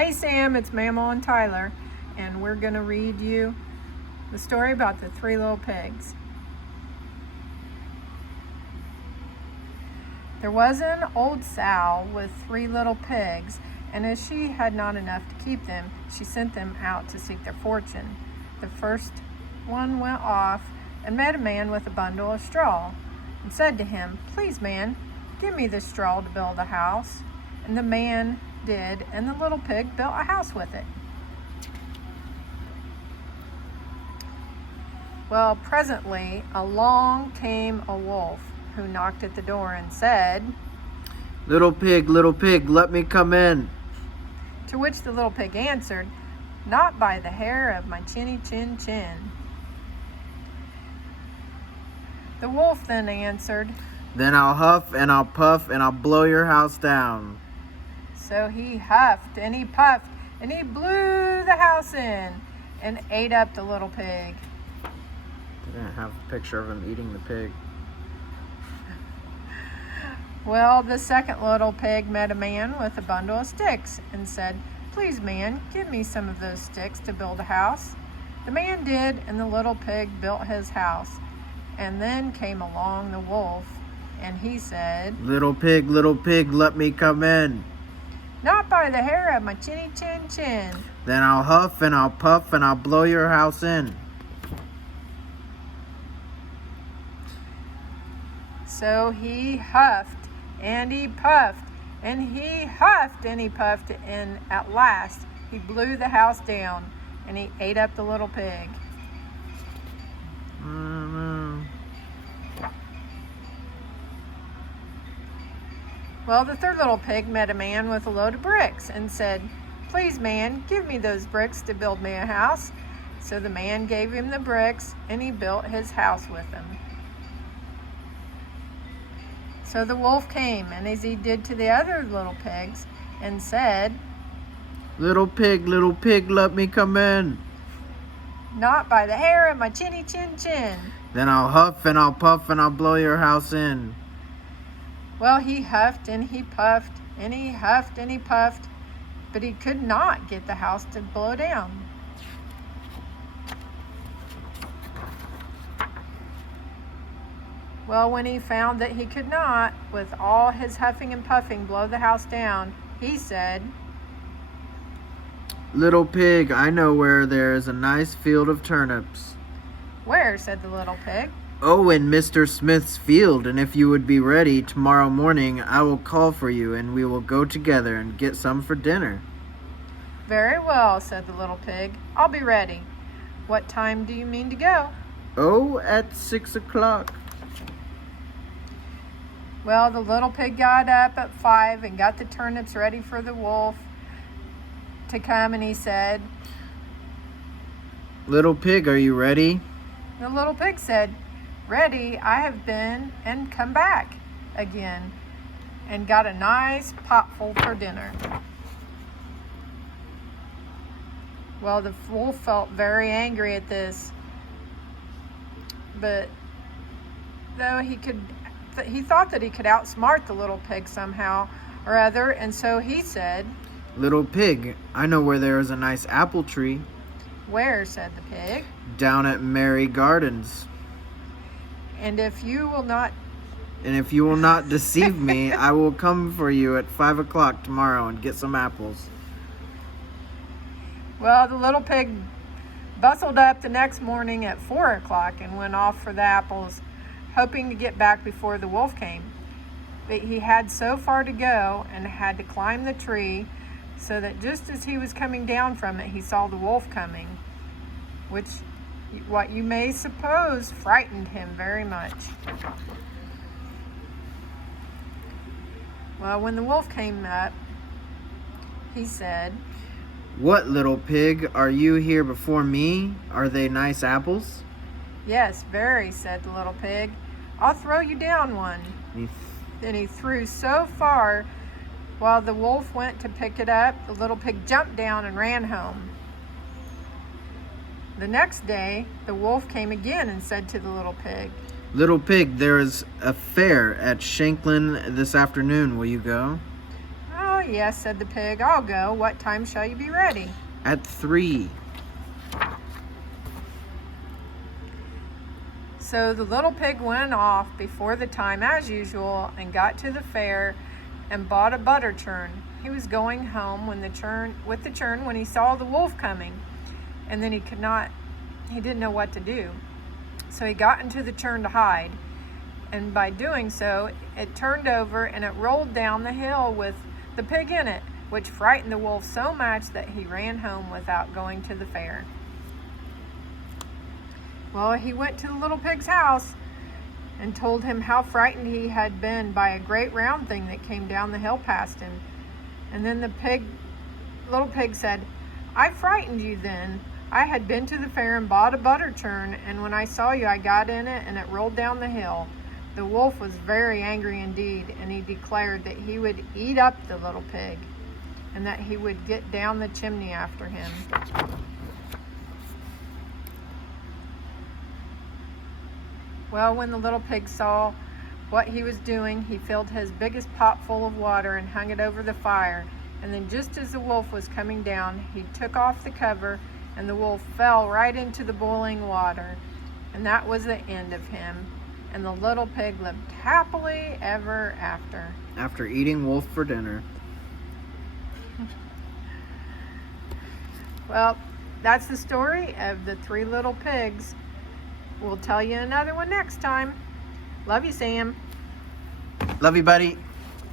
Hey Sam, it's Mamaw and Tyler, and we're going to read you the story about the three little pigs. There was an old sow with three little pigs, and as she had not enough to keep them, she sent them out to seek their fortune. The first one went off and met a man with a bundle of straw, and said to him, "Please, man, give me the straw to build a house." And the man did, and the little pig built a house with it. Well, presently along came a wolf, who knocked at the door and said, Little pig, let me come in." to which the little pig answered, "Not by the hair of my chinny chin chin." The wolf then answered, "Then I'll huff and I'll puff and I'll blow your house down." So he huffed and he puffed and he blew the house in and ate up the little pig. They didn't have a picture of him eating the pig. Well, the second little pig met a man with a bundle of sticks and said, "Please, man, give me some of those sticks to build a house." The man did, and the little pig built his house. And then came along the wolf, and he said, Little pig, let me come in." "Not by the hair of my chinny chin chin." "Then I'll huff and I'll puff and I'll blow your house in." So he huffed and he puffed and he huffed and he puffed, and at last he blew the house down and he ate up the little pig. Well, the third little pig met a man with a load of bricks and said, "Please, man, give me those bricks to build me a house." So the man gave him the bricks, and he built his house with them. So the wolf came, and as he did to the other little pigs, and said, Little pig, let me come in." "Not by the hair of my chinny chin chin." "Then I'll huff and I'll puff and I'll blow your house in." Well, he huffed and he puffed and he huffed and he puffed, but he could not get the house to blow down. Well, when he found that he could not, with all his huffing and puffing, blow the house down, he said, "Little pig, I know where there is a nice field of turnips." "Where?" said the little pig. "Oh, in Mr. Smith's field, and if you would be ready tomorrow morning, I will call for you, and we will go together and get some for dinner." "Very well," said the little pig. "I'll be ready. What time do you mean to go?" "Oh, at 6 o'clock. Well, the little pig got up at 5 and got the turnips ready for the wolf to come, and he said, "Little pig, are you ready?" The little pig said, "Ready, I have been and come back again and got a nice potful for dinner." Well, the wolf felt very angry at this, but though he thought that he could outsmart the little pig somehow or other, and so he said, "Little pig, I know where there is a nice apple tree." "Where?" said the pig. "Down at Merry Gardens. And if you will not deceive me, I will come for you at 5 o'clock tomorrow and get some apples." Well, the little pig bustled up the next morning at 4 o'clock and went off for the apples, hoping to get back before the wolf came. But he had so far to go and had to climb the tree, so that just as he was coming down from it, he saw the wolf coming, which, what you may suppose, frightened him very much. Well, when the wolf came up, he said, "What, little pig, are you here before me? Are they nice apples?" "Yes, very," said the little pig. "I'll throw you down one." Then he threw so far, while the wolf went to pick it up, the little pig jumped down and ran home. The next day, the wolf came again and said to the little pig, "Little pig, there is a fair at Shanklin this afternoon. Will you go?" "Oh, Yes, said the pig, I'll go. What time shall you be ready? At 3. So the little pig went off before the time as usual and got to the fair and bought a butter churn. He was going home with the churn when he saw the wolf coming, and then he didn't know what to do. So he got into the churn to hide, and by doing so, it turned over and it rolled down the hill with the pig in it, which frightened the wolf so much that he ran home without going to the fair. Well, he went to the little pig's house and told him how frightened he had been by a great round thing that came down the hill past him. And then the little pig said, I frightened you then. I had been to the fair and bought a butter churn, and when I saw you, I got in it and it rolled down the hill. The wolf was very angry indeed, and he declared that he would eat up the little pig and that he would get down the chimney after him. Well, when the little pig saw what he was doing, he filled his biggest pot full of water and hung it over the fire. And then just as the wolf was coming down, he took off the cover, and the wolf fell right into the boiling water. And that was the end of him. And the little pig lived happily ever after. After eating wolf for dinner. Well, that's the story of the 3 little pigs. We'll tell you another one next time. Love you, Sam. Love you, buddy.